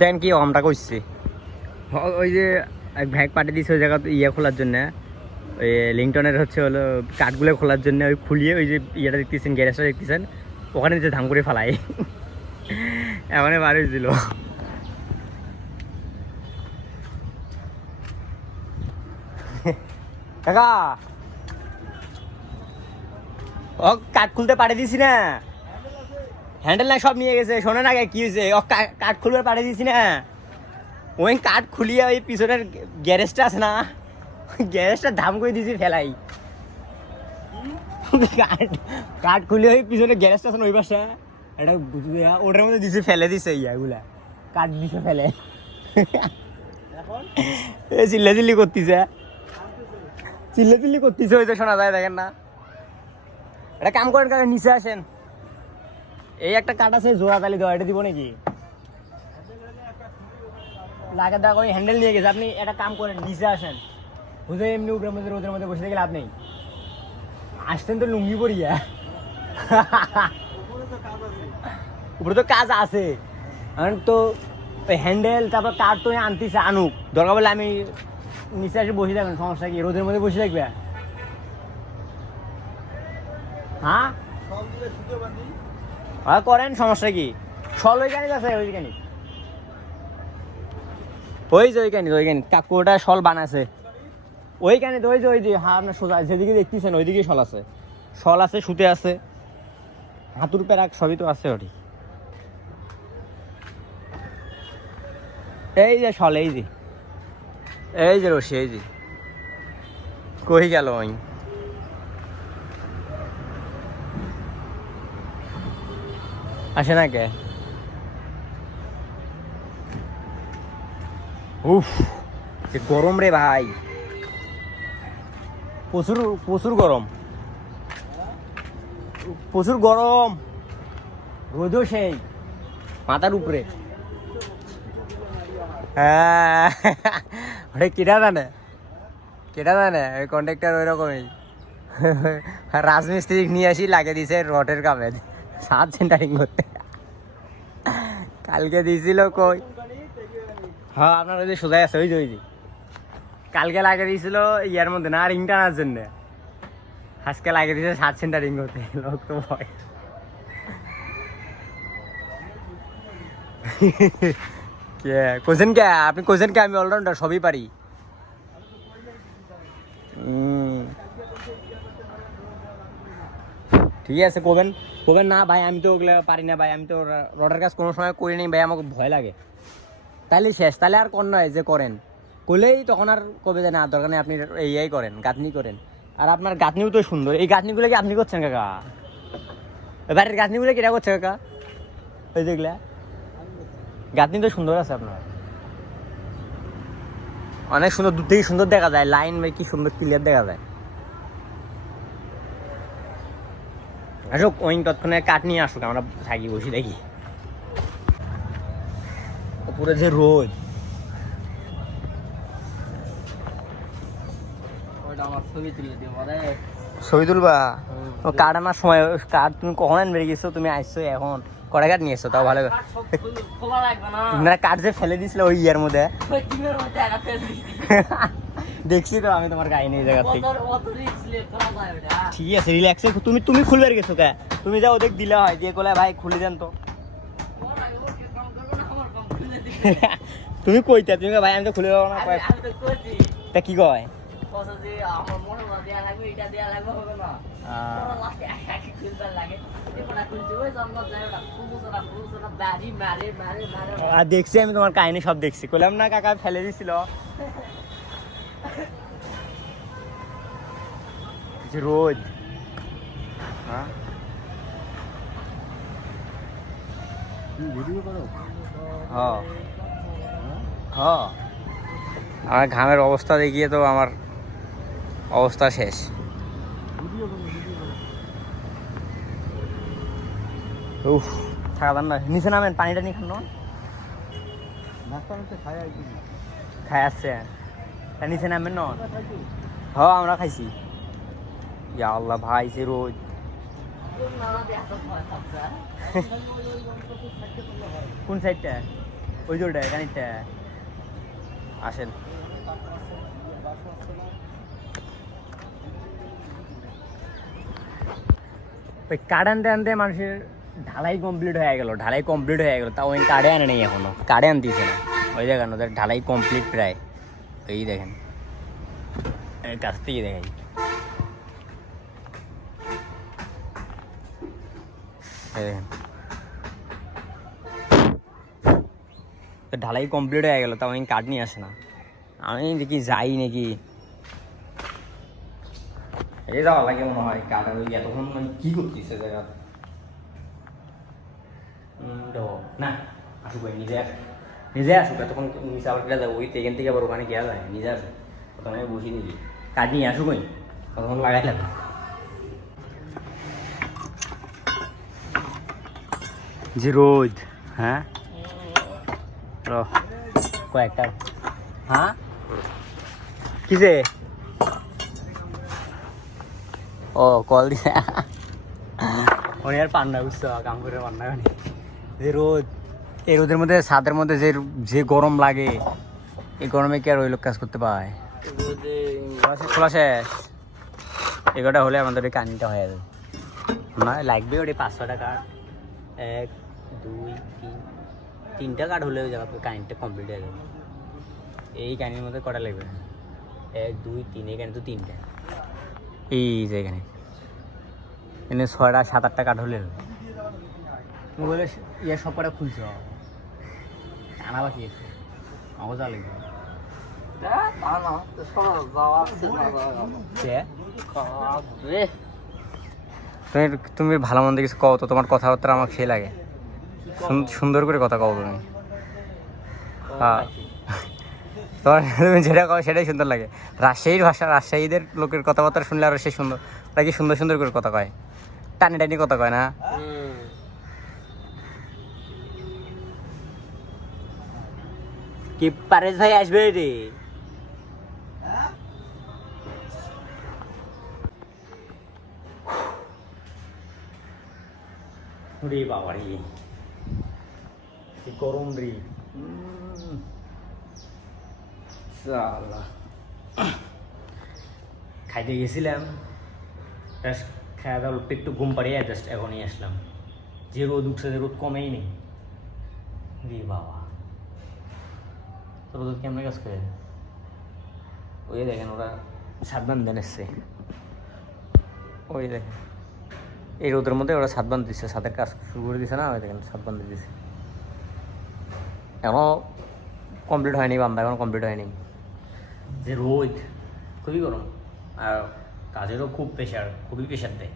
দেখেন কি আমটা করছে ওই যে ভ্যাগ পাঠিয়ে দিয়েছে ওই জায়গা ইয়ে খোলার জন্য। ওই লিংটনের হচ্ছে হলো কাঠগুলো খোলার জন্য ওই খুলিয়ে ওই যে ইয়েটা দেখতেছেন, গ্যারেজটা দেখতেছেন, ওখানে যে ধাম করে ফেলাই এখানে বার হয়েছিল কাকা! ও খুলতে পাঠিয়ে দিছি না। হ্যান্ডেল না সব নিয়ে গেছে। শোনেন আগে কি হয়েছে ও কাঠ খুলবে পাঠিয়ে দিছি না। ওই কাঠ খুলিয়ে ওই পিছনের গ্যারেজটা আছে না, গ্যারেজটা ধাম করে দিয়েছি ফেলাই। কাঠ কাঠ ওই পিছনে গ্যারেজটা আছে না, ওই পাশে। এটা ওটার মধ্যে দিছে, ফেলে দিছে ইয়াগুলা। কাঠ দিছে, ফেলে। এ চিল্লা চিল্লি করতেছে। চিল্লা চিল্লি করতেছে, ওই তো শোনা যায়, দেখেন না। এটা কাম করেন কারণ নিচে আসেন। এই একটা কাঠ আছে, জোড়া তালি দেওয়া, এটা দিব নাকি? লাগে দেওয়া করে হ্যান্ডেল নিয়ে গেছে। আপনি একটা কাম করেন, নিচে আসেন। বুঝে এমনি উপরের মধ্যে, রোদের মধ্যে বসে থেকে লাভ নেই। আসতেন তো লুঙ্গি পরিয়া। উপরে তো কাজ আছে। তো হ্যান্ডেল তারপর কাঠ তো আনতেছে, আনুক। দরকার বলে আমি নিচে এসে বসে থাকবেন, সমস্যা কি? রোদের মধ্যে বসে থাকবে? হ্যাঁ? হ্যাঁ করেন, সমস্যা কি? সল ওইখানে আছে ওইখানে। ওই যে ওইখানে ওইখানে কাকু ওটা শল বানাছে ওইখানে তো ওই যে ওই যে হ্যাঁ আপনার সোজা যেদিকে দেখতেছেন ওইদিকে শল আছে। শল আছে, সুতে আছে। হাতুর প্যারাক সবই তো আছে ওটি। এই যে শল, এই যে। এই যে রশি, এই যে। কই গেল ওই? আসে না কে? উফ গরম রে ভাই। প্রচুর প্রচুর গরম। প্রচুর গরম। রোদও সেই, মাথার উপরে। হ্যাঁ ওটা কেটা জানে? কেটা জানে? ওই কন্ট্রাক্টর ওই রকমই রাজমিস্ত্রি নিয়ে আসি, লাগিয়ে দিছে রটের কামে। সাত সেন্টারিং করতে। কালকে দিয়েছিল কই? হ্যাঁ আপনার ওই যে সোজাই আছে, ওই যে ওই যে। কালকে লাগিয়ে দিয়েছিল ইয়ার মধ্যে, না রিং টানার জন্য। আজকে লাগিয়ে দিয়েছে সাত সেন্টারিং করতে, লোক তো ভয়। কে কোশ্চেন কে, আপনি কোশ্চেন কে, আমি অলরাউন্ডার সবই পারি। ঠিক আছে, কবেন? কবেন না, ভাই, আমি তো ওগুলো পারি না, ভাই, আমি তো রডের কাজ কোনো সময় করি নি ভাই, আমাকে ভয় লাগে। তাহলে শেষ তাহলে আর কোন নয় যে করেন। করলেই তখন আর কবে যে না, দরকার নেই, আপনি এই করেন, গাঁথনি করেন। আর আপনার গাঁথনিও তো সুন্দর, এই গাঁথনিগুলো কি আপনি করছেন, কাকা? এবারের গাঁথনিগুলো কিরা করছে, কাকা? ওই যেগুলা গাঁথনি তো সুন্দর আছে আপনার। অনেক সুন্দর, দূর থেকে সুন্দর দেখা যায়, লাইন কি সুন্দর ক্লিয়ার দেখা যায়। আসুক ওই তৎক্ষণে কাঠ নিয়ে আসুক আমরা থাকি বসে দেখি। উপরে যে রোদ। ছবি তুলবা? ও কাঠ আনার সময় কাঠ তুমি কখন আনবে গেছো? তুমি আসছো এখন। কড়া কাঠ নিয়ে এসছো তাও ভালো না। কাঠ যে ফেলে দিছিল ওই ইয়ার মধ্যে। দেখছি তো আমি তোমার গায়ে নিয়ে জায়গা থেকে। ঠিক আছে রিল্যাক্সে তুমি তুমি খুলবে গেছো কে? তুমি যা ওদের দিলে হয় দিয়ে কোলে ভাই খুলে দেন তো। তুমি কইতে তুমি ভাই আমি তো খুলে দেবো না তা কি কয়? দেখছি আমি তোমার কাহিনী সব দেখছি। কইলাম না কাকা ফেলে দিছিল। যে রোদ হ্যাঁ? হ্যাঁ। হ্যাঁ। আমার ঘামের অবস্থা দেখিয়ে তো আমার অবস্থা শেষ। উফ থাকা না। নিচে নামেন পানিটা নিয়ে খান না। খাই আসছে। নিচে নামেন ন। হ আমরা খাইছি। ইয়া আল্লাহ, ভাই সে কোন সাইডটা? ওই ওটা এখানেটা আসেন। ওই কার্ড আনতে আনতে মানুষের ঢালাই কমপ্লিট হয়ে গেল, ঢালাই কমপ্লিট হয়ে গেল। তাও ওই কার্ডে আনে নেই এখনও কার্ডে আনতেছে না। ওই দেখেন, ওদের ঢালাই কমপ্লিট প্রায়। এই দেখেন কাছ থেকে দেখাই। তো ঢালাই কমপ্লিট হয়ে গেল, তাও আমি নিয়ে আসে না। আমি দেখি যাই নাকি। এই যাওয়া লাগে মনে হয় এতক্ষণ মানে জায়গা না, আসুক নিজে আসুক। নিজে আসুক, এতক্ষণ নিচে আবার যাব ওই এখান থেকে আবার ওখানে গিয়া যায়, নিজে আসুক। আমি বসিয়ে নিলি কার্ড নিয়ে আসুক ওই তখন লাগাইলাম। যে রোদ হ্যাঁ? কয়েকটা। হ্যাঁ? কিসে ও কল দিছে উনি আর পান্না বুঝছ কাম করে পান্না যে রোদ এই রোদের মধ্যে ছাদের মধ্যে যে যে গরম লাগে এই গরমে কি আর ওই লোক কাজ করতে পায়? খোলা শেষ, এগারোটা হলে আমাদের কানিটা হয়ে যাবে। লাগবে ওটি পাঁচশো টাকা। এক দুই তিন তিনটা কার্ড হলে ওই জায়গা কারেন্টটা কমপ্লিট হয়ে যাবে। এই কাহিনির মধ্যে কটা লাগবে? এক দুই তিন এখানে তো তিনটা। এই যে এখানে। এখানে ছয়টা সাত আটটা কাঠ হলে। বলে ইয়ে সব কটা খুলছো আনা বাকি আছে। আমাকে যা লাগবে। তুমি তুমি ভালো মন্দ কিছু কও তো তোমার কথাবার্তা আমার খেয়ে লাগে। সুন্দর করে কথা কও তুমি। হ্যাঁ। তোমার তুমি যেটা কও সেটাই সুন্দর লাগে। রাজশাহীর ভাষা, রাজশাহীদের লোকের কথাবার্তা শুনলে আরও সে সুন্দর, ওরা কি সুন্দর সুন্দর করে কথা কয়? টানি টানি কথা কয় না? কি পারেশ ভাই আসবে রে? কি গরম রে। সালা খাইতে গেছিলাম। জাস্ট খাওয়া দাওয়া একটু ঘুম পাড়িয়ে জাস্ট এখনই আসলাম। যে রোদ উঠছে যে রোদ কমেই নেই। রে বাবা। রোদ কেমন কাজ করে? ওই দেখেন ওরা সাতবান দেন এসছে। ওই দেখেন। এই রোদের মধ্যে ওরা সাত বান্ধ দিচ্ছে সাতের কাজ শুরু করে দিচ্ছে না? ওই দেখেন সাত বান্ধ দিচ্ছে এখনও কমপ্লিট হয়নি বান্দা এখনও কমপ্লিট হয়নি। যে রোদ, খুবই গরম। আর কাজেরও খুব প্রেশার খুবই প্রেশার দেয়।